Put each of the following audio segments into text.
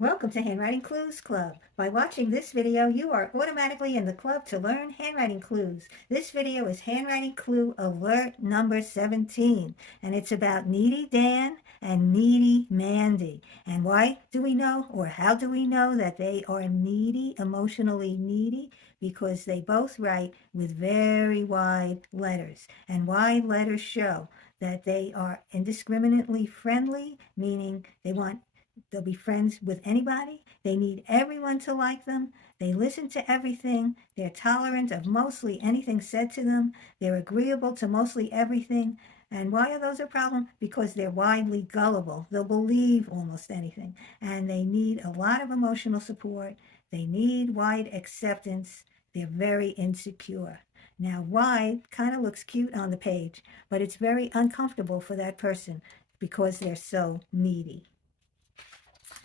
Welcome to Handwriting Clues Club. By watching this video, you are automatically in the club to learn handwriting clues. This video is Handwriting Clue Alert number 17, and it's about Needy Dan and Needy Mandy. And why do we know, or how do we know that they are needy, emotionally needy? Because they both write with very wide letters, and wide letters show that they are indiscriminately friendly, meaning they'll be friends with anybody. They need everyone to like them. They listen to everything. They're tolerant of mostly anything said to them. They're agreeable to mostly everything. And why are those a problem? Because they're widely gullible. They'll believe almost anything. And they need a lot of emotional support. They need wide acceptance. They're very insecure. Now, wide kind of looks cute on the page, but it's very uncomfortable for that person because they're so needy.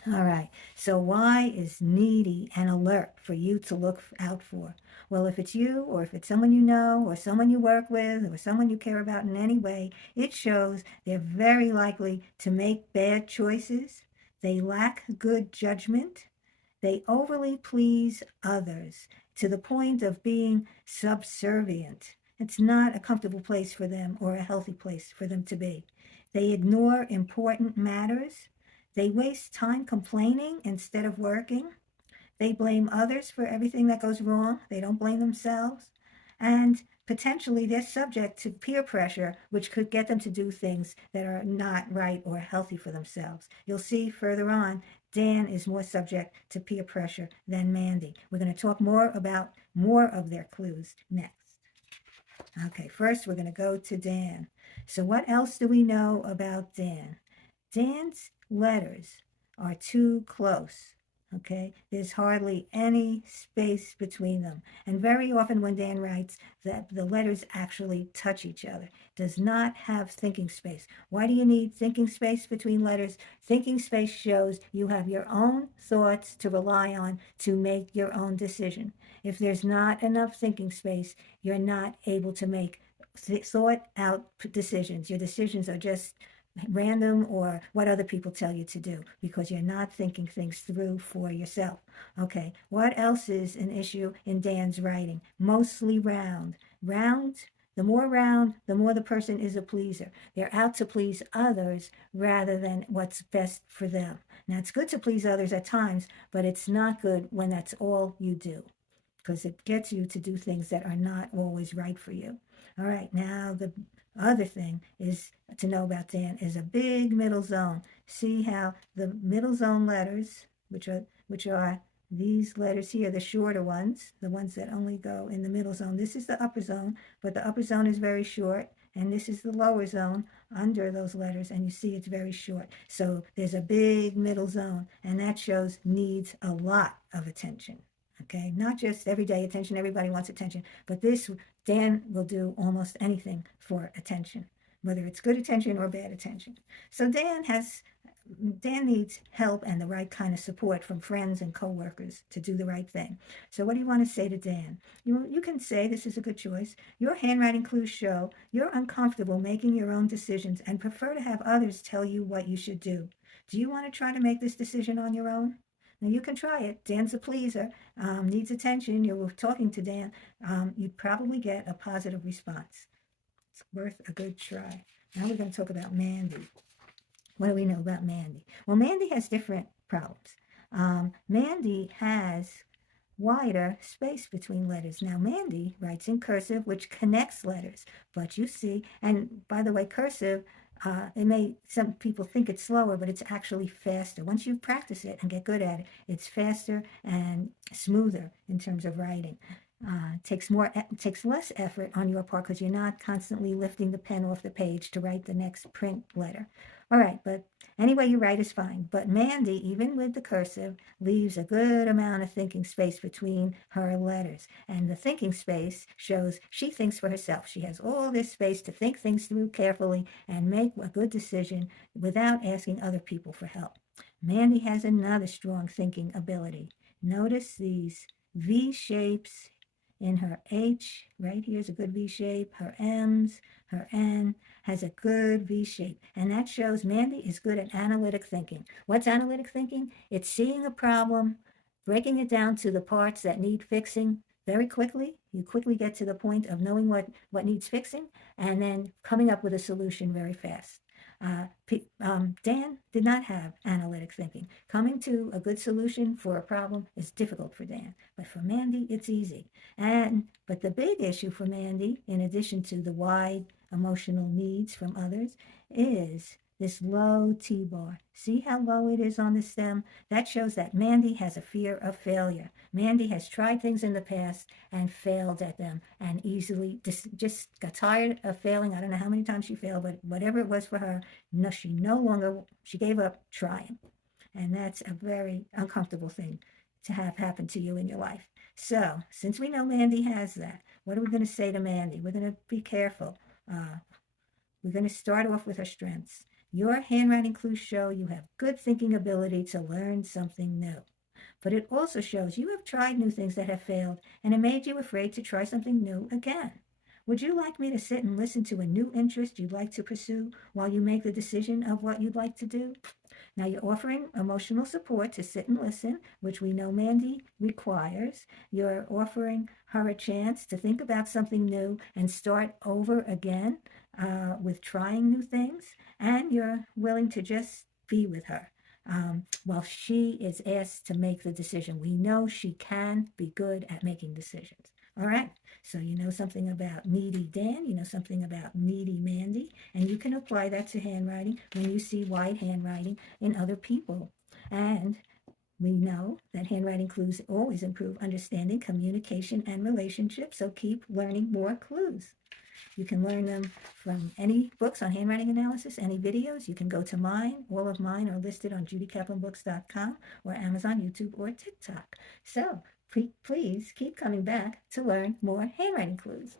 All right, so why is needy and alert for you to look out for? Well, if it's you, or if it's someone you know, or someone you work with, or someone you care about in any way, it shows they're very likely to make bad choices. They lack good judgment. They overly please others to the point of being subservient. It's not a comfortable place for them or a healthy place for them to be. They ignore important matters. They waste time complaining instead of working. They blame others for everything that goes wrong. They don't blame themselves. And potentially they're subject to peer pressure, which could get them to do things that are not right or healthy for themselves. You'll see further on, Dan is more subject to peer pressure than Mandy. We're going to talk more about more of their clues next. Okay, first we're going to go to Dan. So what else do we know about Dan? Dan's letters are too close. Okay, there's hardly any space between them. And very often when Dan writes, that the letters actually touch each other. Does not have thinking space. Why do you need thinking space between letters? Thinking space shows you have your own thoughts to rely on to make your own decision. If there's not enough thinking space, you're not able to make thought out decisions. Your decisions are just random or what other people tell you to do because you're not thinking things through for yourself. Okay, what else is an issue in Dan's writing? Mostly round. The more round, the more the person is a pleaser. They're out to please others rather than what's best for them. Now, it's good to please others at times, but it's not good when that's all you do because it gets you to do things that are not always right for you. All right, now the other thing is to know about Dan is a big middle zone. See how the middle zone letters, which are these letters here, the shorter ones, the ones that only go in the middle zone. This is the upper zone, but the upper zone is very short, and this is the lower zone under those letters, and you see it's very short. So there's a big middle zone, and that shows needs a lot of attention. Okay, not just everyday attention, everybody wants attention, but this, Dan will do almost anything for attention, whether it's good attention or bad attention. So Dan needs help and the right kind of support from friends and coworkers to do the right thing. So what do you want to say to Dan? You can say this is a good choice. Your handwriting clues show you're uncomfortable making your own decisions and prefer to have others tell you what you should do. Do you want to try to make this decision on your own? Now you can try it. Dan's a pleaser, needs attention. You're talking to Dan. You'd probably get a positive response. It's worth a good try. Now we're going to talk about Mandy. What do we know about Mandy? Well, Mandy has different problems. Mandy has wider space between letters. Now, Mandy writes in cursive, which connects letters. But you see, and by the way, cursive, some people think it's slower, but it's actually faster. Once you practice it and get good at it, it's faster and smoother in terms of writing. Takes less effort on your part because you're not constantly lifting the pen off the page to write the next print letter. All right, but any way you write is fine. But Mandy, even with the cursive, leaves a good amount of thinking space between her letters. And the thinking space shows she thinks for herself. She has all this space to think things through carefully and make a good decision without asking other people for help. Mandy has another strong thinking ability. Notice these V shapes in her H, right here's a good V shape, her M's, her N has a good V shape. And that shows Mandy is good at analytic thinking. What's analytic thinking? It's seeing a problem, breaking it down to the parts that need fixing very quickly. You quickly get to the point of knowing what needs fixing and then coming up with a solution very fast. Dan did not have analytic thinking. Coming to a good solution for a problem is difficult for Dan, but for Mandy, it's easy. But the big issue for Mandy, in addition to the wide emotional needs from others, is this low T-bar. See how low it is on the stem? That shows that Mandy has a fear of failure. Mandy has tried things in the past and failed at them and easily just got tired of failing. I don't know how many times she failed, but whatever it was for her, no, she gave up trying. And that's a very uncomfortable thing to have happen to you in your life. So, since we know Mandy has that, what are we going to say to Mandy? We're going to be careful. We're going to start off with her strengths. Your handwriting clues show you have good thinking ability to learn something new. But it also shows you have tried new things that have failed and it made you afraid to try something new again. Would you like me to sit and listen to a new interest you'd like to pursue while you make the decision of what you'd like to do? Now you're offering emotional support to sit and listen, which we know Mandy requires. You're offering her a chance to think about something new and start over again with trying new things. And you're willing to just be with her while she is asked to make the decision. We know she can be good at making decisions. All right, so you know something about needy Dan, you know something about needy Mandy, and you can apply that to handwriting when you see white handwriting in other people. And we know that handwriting clues always improve understanding, communication, and relationships, so keep learning more clues. You can learn them from any books on handwriting analysis, any videos. You can go to mine. All of mine are listed on judykaplanbooks.com or Amazon, YouTube, or TikTok. So please keep coming back to learn more handwriting clues.